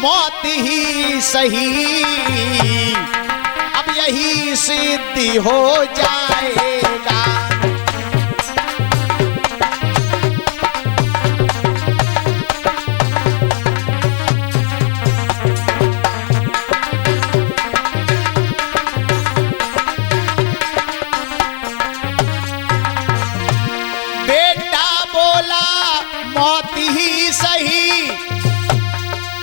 मौत ही सही, अब यही सिद्धि हो जाएगा। बेटा बोला मौत ही सही,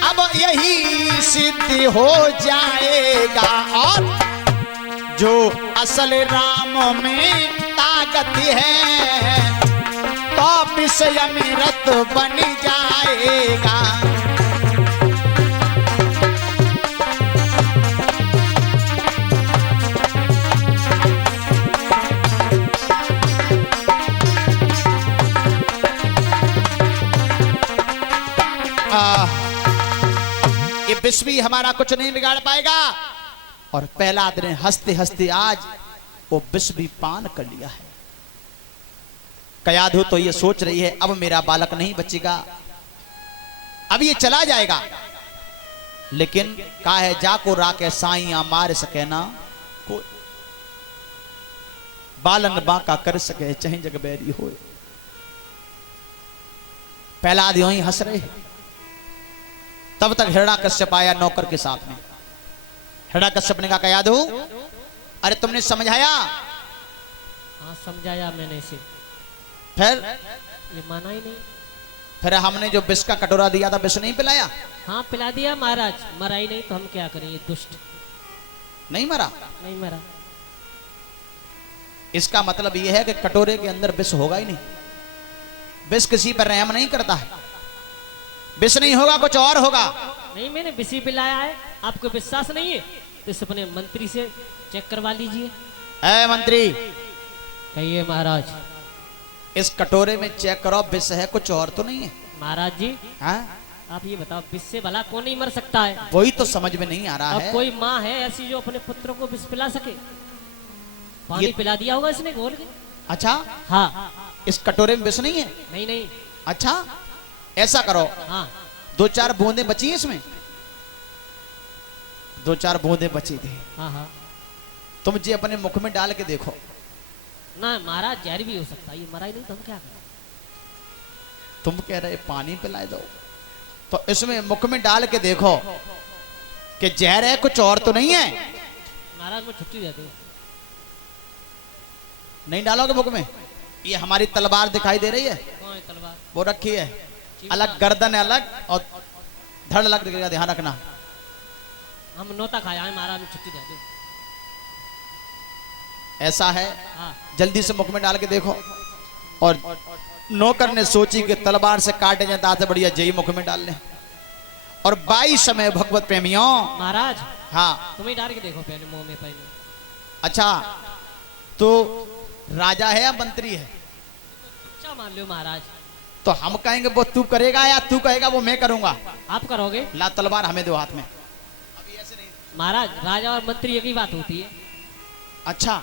अब यही सिद्ध हो जाएगा। और जो असल राम में ताकत है, तो विषय अमृत बन जाएगा। ये विश्व भी हमारा कुछ नहीं बिगाड़ पाएगा। और पहला दिन हंसते हंसते आज वो विश्व भी पान कर लिया है। कयाधु तो ये सोच रही है अब मेरा बालक नहीं बचेगा, अब ये चला जाएगा। लेकिन कहा है जाको राके साईं मार सके ना कोई, बालन बांका कर सके चाहे जग बैरी हो। पहला दिन ही हंस रहे। तब तक हिरण्यकश्यप आया नौकर के साथ में। हिरण्यकश्यप ने कहा कयाधु अरे तुमने समझाया? हाँ समझाया मैंने इसे, फिर ये माना ही नहीं। फिर हमने जो विष का कटोरा दिया था विष नहीं पिलाया? हाँ पिला दिया महाराज, मरा ही नहीं तो हम क्या करें, ये दुष्ट नहीं मरा। नहीं मरा। इसका मतलब यह है कि कटोरे के अंदर विष होगा ही नहीं। विष किसी पर रहम नहीं करता है। विष नहीं होगा कुछ और होगा। नहीं मैंने विषी पिलाया है, आपको विश्वास नहीं है तो इस अपने मंत्री से चेक करवा लीजिए। ऐ मंत्री कहिए महाराज। इस कटोरे में चेक करो विष है कुछ और तो नहीं है? महाराज जी हाँ? आप ये बताओ विष से भला कौन नहीं मर सकता है? वही तो समझ में नहीं आ रहा अब है। कोई माँ है ऐसी जो अपने पुत्र को विष पिला सके? पानी पिला दिया होगा इसने घोल के। अच्छा हाँ इस कटोरे में विष नहीं है? नहीं नहीं। अच्छा ऐसा करो, हाँ 2-4 बूंदें बची हैं इसमें, 2-4 बूंदें बची थी। हाँ हाँ तुम जी अपने मुख में डाल के देखो। ना महाराज जहर भी हो सकता है, ये मरा ही नहीं तो हम क्या करें? तुम कह रहे पानी पिलाए दो, तो इसमें मुख में डाल के देखो कि जहर है कुछ और तो नहीं है। महाराज मैं छुट्टी दे दूं। नहीं डालोगे मुख में? ये हमारी तलवार दिखाई दे रही है, कौन है तलवार? वो रखी है अलग, गर्दन है अलग और धड़ अलग दिखेगा, ध्यान रखना। हम नोता खाया है महाराज, में छुट्टी दे दो। ऐसा है हाँ जल्दी से मुख में डाल के देखो। और नौकर ने सोची कि तलवार से काटे जाता से बढ़िया जई मुख में डाल ले। और 22 समय भगवत प्रेमियों। महाराज हाँ तुम्हें डाल के देखो पहले मुंह में पहले। अच्छा तो राजा है या मंत्री है? अच्छा मान लो महाराज। तो हम कहेंगे वो तू करेगा या तू कहेगा वो मैं करूंगा? आप करोगे। ला तलवार हमें दो हाथ में। महाराज राजा और मंत्री एक ही बात होती है। अच्छा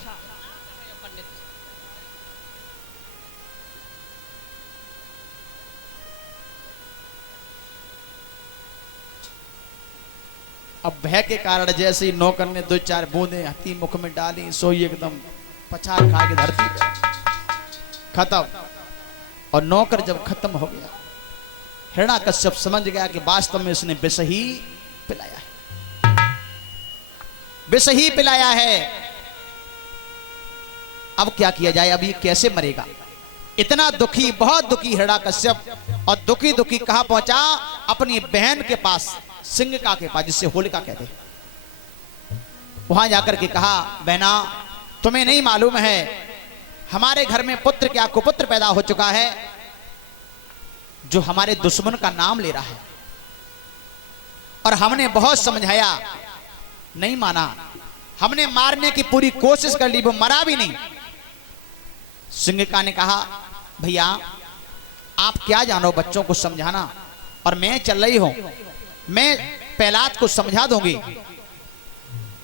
अब भय के कारण जैसे ही नौकर ने 2-4 बूंदें हथी मुख में डाली, सोई एकदम पछाड़ खा के धरती पे खत्म। और नौकर जब खत्म हो गया, हिरण्यकश्यप समझ गया कि वास्तव में उसने विष ही पिलाया है, विष ही पिलाया है। अब क्या किया जाए, अब ये कैसे मरेगा? इतना दुखी, बहुत दुखी हिरण्यकश्यप। और दुखी दुखी कहां पहुंचा? अपनी बहन के पास, सिंगिका के पास, जिससे होलिका कहते हैं। वहां जाकर के कहा बहना तुम्हें नहीं मालूम है हमारे घर में पुत्र क्या कुपुत्र पैदा हो चुका है, जो हमारे दुश्मन का नाम ले रहा है। और हमने बहुत समझाया, नहीं माना। हमने मारने की पूरी कोशिश कर ली, वो मरा भी नहीं। सिंगिका ने कहा भैया आप क्या जानो बच्चों को समझाना, और मैं चल रही हूं, मैं प्रहलाद को समझा दूंगी।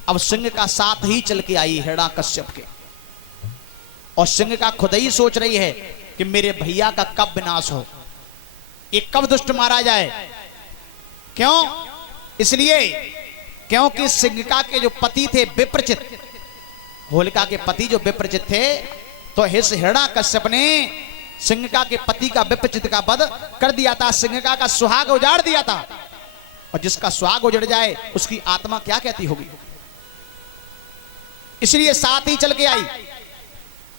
अब सिंगिका साथ ही चल के आई हिरण्यकश्यप के। और सिंगिका खुद ही सोच रही है कि मेरे भैया का कब विनाश हो, ये कब दुष्ट मारा जाए। क्यों? इसलिए क्योंकि सिंहिका के जो पति थे विप्रचित, होलिका के पति जो विप्रचित थे, तो इस हिरण्याकश्यप ने सिंहिका के पति का विप्रचित का वध कर दिया था, सिंहिका का सुहाग उजाड़ दिया था। और जिसका सुहाग उजड़ जाए उसकी आत्मा क्या कहती होगी। इसलिए साथ ही चल के आई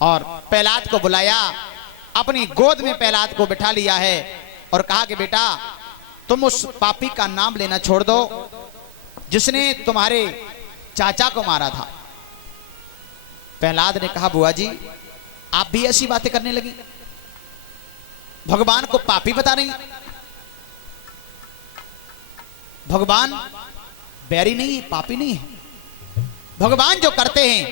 और प्रहलाद को बुलाया, अपनी गोद में प्रहलाद को बिठा लिया है और कहा कि बेटा तुम उस पापी का नाम लेना छोड़ दो जिसने तुम्हारे चाचा को मारा था। प्रहलाद ने कहा बुआ जी आप भी ऐसी बातें करने लगी, भगवान को पापी बता रही। भगवान बैरी नहीं है, पापी नहीं है। भगवान जो करते हैं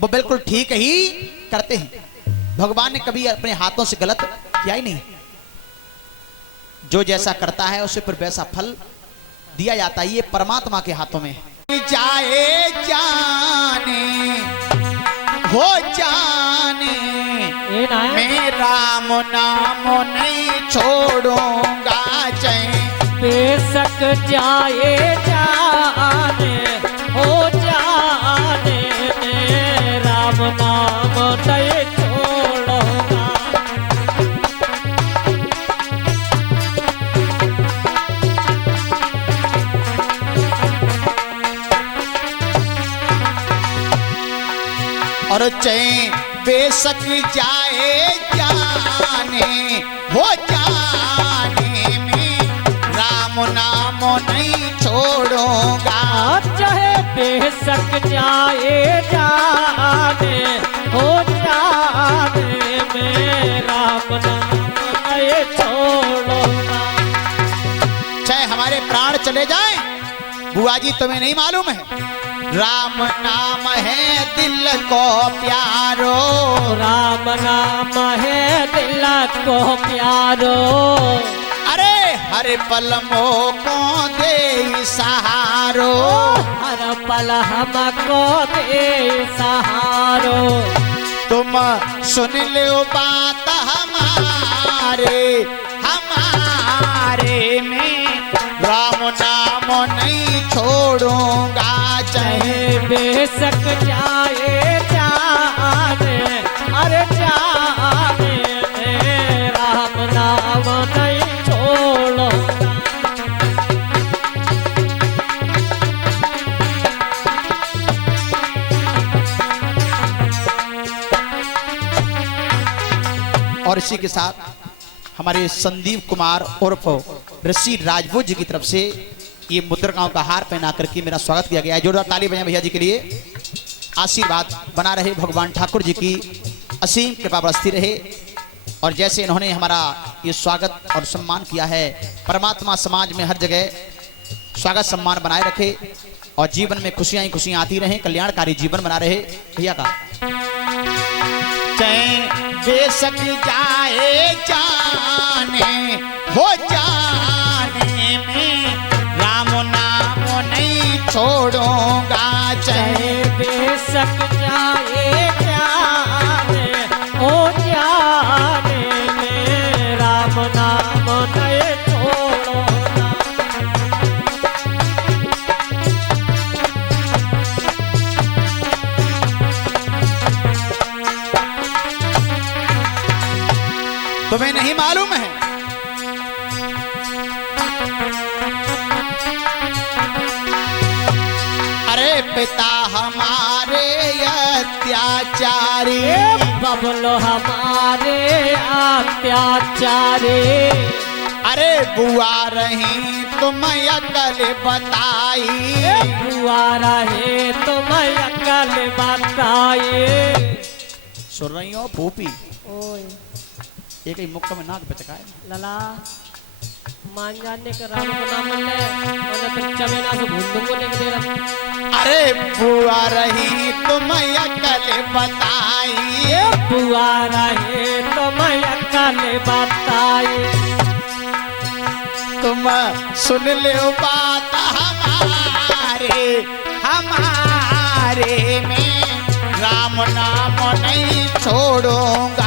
वो बिल्कुल ठीक ही करते हैं। भगवान ने कभी अपने हाथों से गलत किया ही नहीं। जो जैसा करता है उसे पर वैसा फल दिया जाता है, ये परमात्मा के हाथों में है। जाए जाने हो जाने मैं राम नाम नहीं छोड़ूंगा, चाहे बेशक जाए जाने हो जाने मैं राम नाम नहीं छोड़ूंगा। और चाहे बेशक जाए जाने हो जाने में राम नाम नहीं छोड़ूंगा। चाहे बेशक जाए जाने हो जाने में राम नाम नहीं छोड़ूंगा। चाहे हमारे प्राण चले जाएं, बुआ जी तुम्हें नहीं मालूम है राम नाम है दिल को प्यारो, राम नाम है दिल को प्यारो। अरे हर पल मोको दे सहारो, हर पल हमको दे सहारो। तुम सुन लो बात हमारे हमारे में राम नाम नहीं छोड़ूंगा, चाहे बेशक जाए जाने अरे जाने में राम नाम नहीं छोड़ूंगा। और इसी के साथ हमारे संदीप कुमार उर्फ ऋषि राजपूत जी की तरफ से ये मुद्रकाओं का हार पहना करके मेरा स्वागत किया गया है। जोरदार ताली बजाएं भैया जी के लिए। आशीर्वाद बना रहे, भगवान ठाकुर जी की असीम कृपा बरसती रहे। और जैसे इन्होंने हमारा ये स्वागत और सम्मान किया है, परमात्मा समाज में हर जगह स्वागत सम्मान बनाए रखे और जीवन में खुशियां ही खुशियां आती रहें, कल्याणकारी जीवन बना रहे। भैया का बेशक जाए जाने हो जाने में राम नाम नहीं छोड़ूंगा, चाहे बेशक जाए जाने हो जाने में राम नाम नहीं छोड़ूंगा। तुम्हें नहीं मालूम है अरे पिता हमारे अत्याचारी, बबलो हमारे अत्याचारी। अरे बुआ रही तुम अकल बताई, बुआ रहे तुम अकल बताइए। सुन रही हो फूफी, ओए एक ही मुक्का में नाक बचका है लला मान जाने का राम को नाम ले और फिर चमेना से भूल दूंगा नहीं दे रहा। अरे बुआ रही तुम अकल बताई, बुआ रहे तुम अकल बताइए। तुम सुन लो बात हमारे हमारे में राम नाम नहीं छोड़ूंगा,